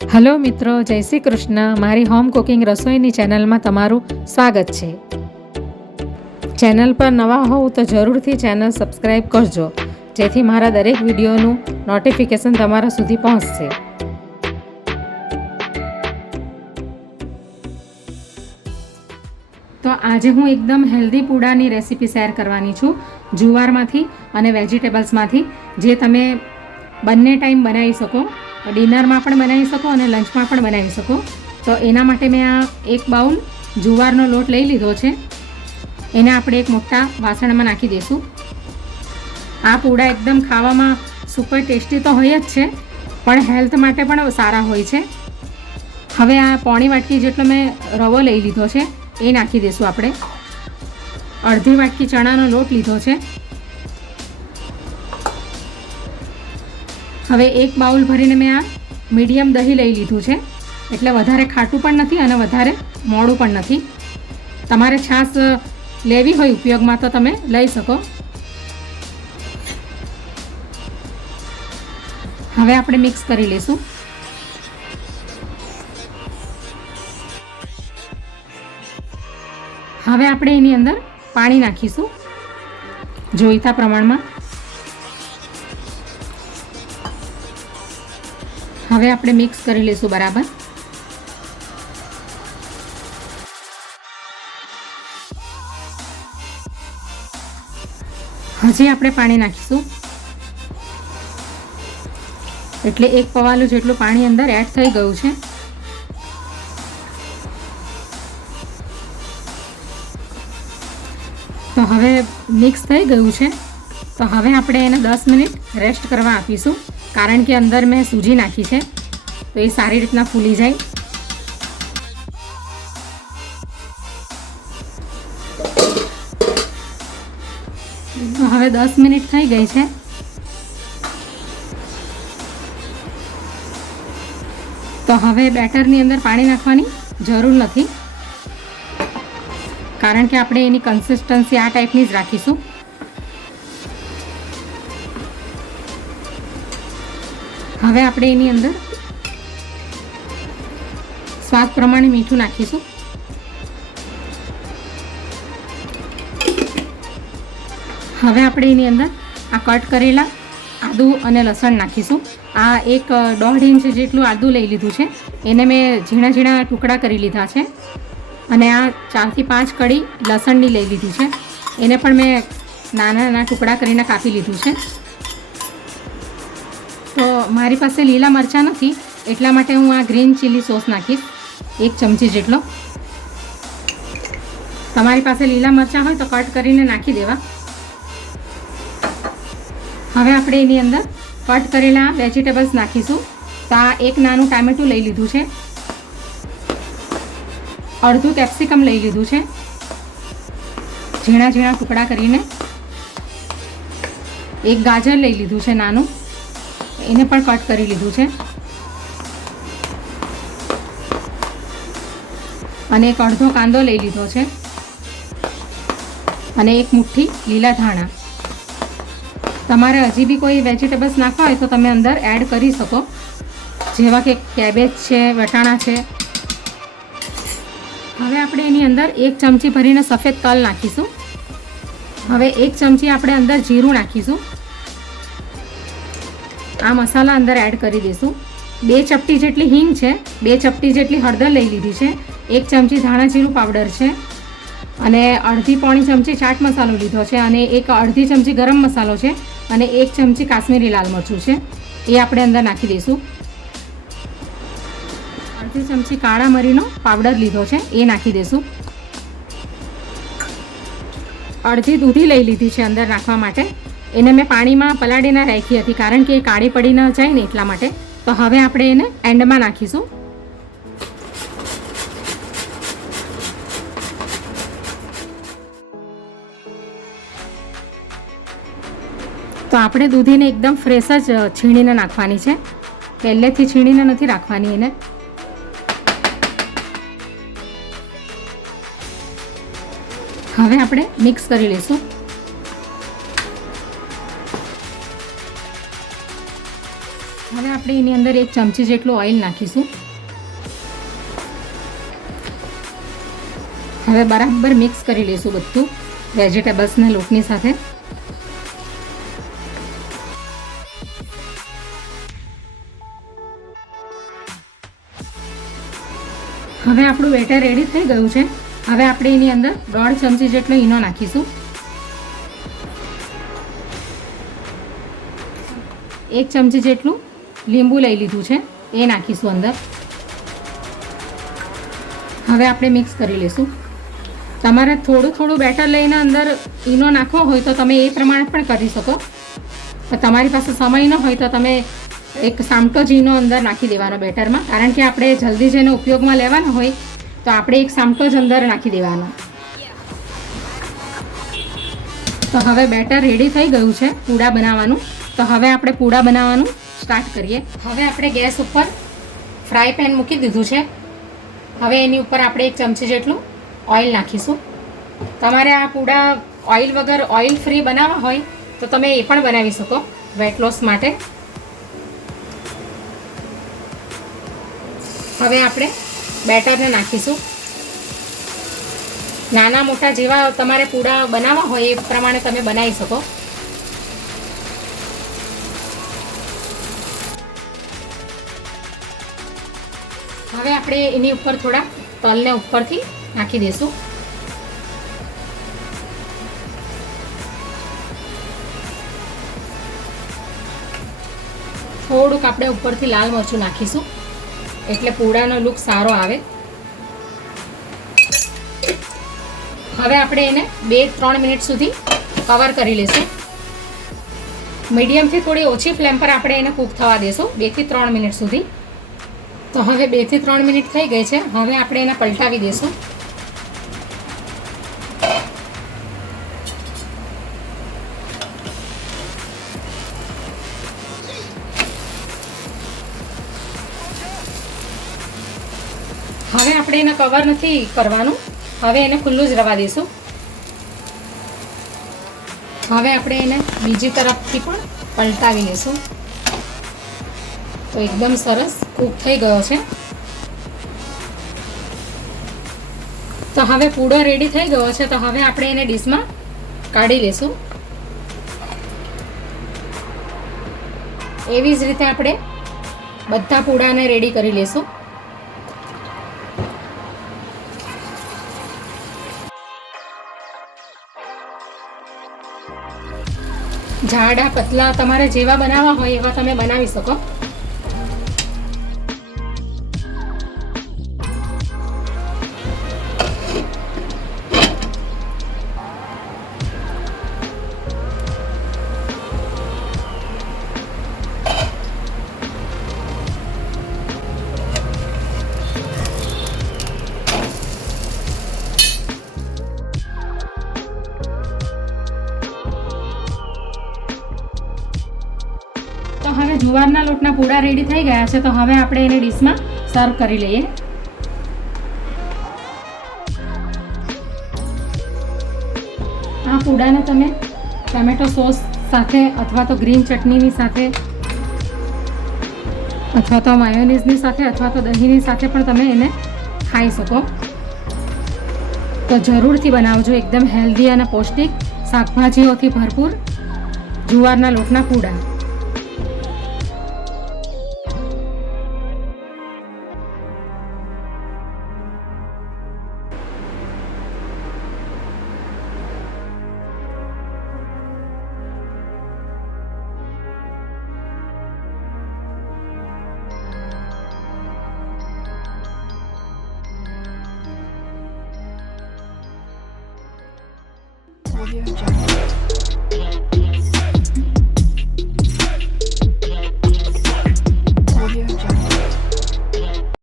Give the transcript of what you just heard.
Hello મિત્રો, જય શ્રી કૃષ્ણ. મારી હોમ કુકિંગ રસોઈની ચેનલમાં તમારું સ્વાગત છે. ચેનલ પર નવા હોવ તો જરૂરથી ચેનલ સબસ્ક્રાઈબ કરજો, જેથી મારા દરેક વિડીયોનું નોટિફિકેશન તમારા સુધી પહોંચશે. તો આજે હું એકદમ હેલ્ધી પૂડાની રેસીપી શેર કરવાની છું, જુવારમાંથી અને વેજીટેબલ્સમાંથી, જે તમે બંને ટાઈમ બનાવી શકો. ડિનરમાં પણ બનાવી શકો અને લંચમાં પણ બનાવી શકો. તો એના માટે મેં આ એક બાઉલ જુવારનો લોટ લઈ લીધો છે. એને આપણે એક મોટા વાસણમાં નાખી દઈશું. આ પૂડા એકદમ ખાવામાં સુપર ટેસ્ટી તો હોય જ છે, પણ હેલ્થ માટે પણ સારા હોય છે. હવે આ પોણી વાટકી જેટલો મેં રવો લઈ લીધો છે, એ નાખી દઈશું આપણે. અડધી વાટકી ચણાનો લોટ લીધો છે. હવે એક બાઉલ ભરીને મેં આ મીડિયમ દહીં લઈ લીધું છે, એટલે વધારે ખાટું પણ નથી અને વધારે મોડું પણ નથી. તમારે છાશ લેવી હોય ઉપયોગમાં તો તમે લઈ શકો. હવે આપણે મિક્સ કરી લઈશું. હવે આપણે એની અંદર પાણી નાખીશું જોઈતા પ્રમાણમાં. હવે આપણે મિક્સ કરી લઈશું બરાબર. હજી આપણે પાણી નાખીશું, એટલે એક પવાલું જેટલું પાણી અંદર એડ થઈ ગયું છે. તો હવે મિક્સ થઈ ગયું છે. તો હવે આપણે એને 10 મિનિટ રેસ્ટ કરવા આપીશું, કારણ કે અંદર મેં સૂજી નાખી છે, તો એ સારી રીતના ફૂલી જાય. તો હવે 10 મિનિટ થઈ ગઈ છે. તો હવે બેટરની અંદર પાણી નાખવાની જરૂર નથી, કારણ કે આપણે એની કન્સિસ્ટન્સી આ ટાઈપની જ રાખીશું. હવે આપણે એની અંદર સ્વાદ પ્રમાણે મીઠું નાખીશું. હવે આપણે એની અંદર આ કટ કરેલા આદું અને લસણ નાખીશું. આ એક 1.5 ઇંચ જેટલું આદું લઈ લીધું છે, એને મેં ઝીણા ઝીણા ટુકડા કરી લીધા છે. અને આ 4 થી 5 કળી લસણની લઈ લીધી છે, એને પણ મેં નાના નાના ટુકડા કરીને કાપી લીધું છે. તો મારી પાસે લીલા મરચાં નથી, એટલા માટે હું આ ગ્રીન ચીલી સોસ નાખીશ 1 ચમચી જેટલો. તમારી પાસે લીલા મરચાં હોય તો કટ કરીને નાખી દેવા. હવે આપણે એની અંદર કટ કરેલા વેજીટેબલ્સ નાખીશું. તો આ એક નાનું ટામેટું લઈ લીધું છે, અડધું કેપ્સિકમ લઈ લીધું છે ઝીણા ઝીણા ટુકડા કરીને. એક ગાજર લઈ લીધું છે નાનું, એને પણ કટ કરી લીધું છે. અને એક અડધો કાંદો લઈ લીધો છે, અને એક મુઠ્ઠી લીલા ધાણા. તમારે હજી બી કોઈ વેજીટેબલ્સ નાખવા હોય તો તમે અંદર એડ કરી શકો, જેવા કે કેબેજ છે, વટાણા છે. હવે આપણે એની અંદર 1 ચમચી ભરીને સફેદ તલ નાખીશું. હવે 1 ચમચી આપણે અંદર જીરું નાખીશું. આ મસાલા અંદર એડ કરી દઈશું. 2 ચપટી જેટલી હિંગ છે, 2 ચપટી જેટલી હળદર લઈ લીધી છે, 1 ચમચી ધાણા જીરું પાવડર છે, અને અડધી પોણી ચમચી ચાટ મસાલો લીધો છે, અને એક અડધી ચમચી ગરમ મસાલો છે, અને 1 ચમચી કાશ્મીરી લાલ મરચું છે, એ આપણે અંદર નાખી દઈશું. અડધી ચમચી કાળા મરીનો પાવડર લીધો છે, એ નાખી દઈશું. અડધી દૂધી લઈ લીધી છે અંદર નાખવા માટે, એને મેં પાણીમાં પલાળીને રાખી હતી, કારણ કે એ કાળી પડી ન જાય ને એટલા માટે. તો હવે આપણે એને એન્ડમાં નાખીશું. તો આપણે દૂધીને એકદમ ફ્રેશ જ છીણીને નાખવાની છે, પહેલેથી છીણીને નથી રાખવાની એને. હવે આપણે મિક્સ કરી લઈશું. હવે આપણે એની અંદર 1 ચમચી જેટલું ઓઇલ નાખીશું. હવે બરાબર મિક્સ કરી લઈશું બધું વેજીટેબલ્સના લોટની સાથે. હવે આપણું બેટર રેડી થઈ ગયું છે. હવે આપણે એની અંદર 1.5 ચમચી જેટલો ઈનો નાખીશું. 1 ચમચી જેટલું લીંબુ લઈ લીધું છે એ નાખીશું અંદર. હવે આપણે મિક્સ કરી લઈશું. તમારે થોડું બેટર લઈને અંદર ઈનો નાખવો હોય તો તમે એ પ્રમાણે પણ કરી શકો. તમારી પાસે સમય ન હોય તો તમે 1 સામટો જ ઈનો અંદર નાખી દેવાનો બેટરમાં, કારણ કે આપણે જલ્દી જેનો ઉપયોગમાં લેવાનો હોય તો આપણે 1 સામટો જ અંદર નાખી દેવાનો. તો હવે બેટર રેડી થઈ ગયું છે પૂડા બનાવવાનું. તો હવે આપણે પૂડા બનાવવાનું સ્ટાર્ટ કરીએ. હવે આપણે ગેસ ઉપર ફ્રાય પેન મૂકી દીધું છે. હવે એની ઉપર આપણે 1 ચમચી જેટલું ઓઇલ નાખીશું. તમારે આ પૂડા ઓઇલ વગર ઓઇલ ફ્રી બનાવવા હોય તો તમે એ પણ બનાવી શકો વેટ લોસ માટે. હવે આપણે બેટરને નાખીશું. નાના મોટા જેવા તમારે પૂડા બનાવવા હોય એ પ્રમાણે તમે બનાવી શકો. હવે આપણે એની ઉપર થોડા તલને ઉપરથી નાખી દઈશું. થોડુંક આપણે ઉપરથી લાલ મરચું નાખીશું એટલે પૂડાનો લુક સારો આવે. હવે આપણે એને 2-3 મિનિટ સુધી કવર કરી લઈશું. મીડિયમથી થોડી ઓછી ફ્લેમ પર આપણે એને કૂક થવા દઈશું 2 થી 3 મિનિટ સુધી. તો હવે 2 થી 3 મિનિટ થઈ ગઈ છે. હવે આપણે એને પલટાવી દઈશું. હવે આપણે એને કવર નથી કરવાનું, હવે એને ખુલ્લું જ રહેવા દઈશું. હવે આપણે એને બીજી તરફથી પણ પલટાવી લઈશું. તો એકદમ સરસ કૂક થઈ ગયો છે. તો હવે પૂડો રેડી થઈ ગયો છે. તો હવે આપણે એને ડીશમાં કાઢી લઈશું. એવી જ રીતે આપણે બધા પૂડાને રેડી કરી લઈશું. જાડા પતલા તમારે જેવા બનાવવા હોય એવા તમે બનાવી શકો. તો હવે જુવારના લોટના પૂડા રેડી થઈ ગયા છે. તો હવે આપણે એને ડીશમાં સર્વ કરી લઈએ. આ પૂડાને તમે ટમેટો સોસ સાથે અથવા તો ગ્રીન ચટણીની સાથે અથવા તો માયોનીઝની સાથે અથવા તો દહીંની સાથે પણ તમે એને ખાઈ શકો. તો જરૂરથી બનાવજો. એકદમ હેલ્ધી અને પૌષ્ટિક શાકભાજીઓથી ભરપૂર જુવારના લોટના પૂડા. Audio Jungle.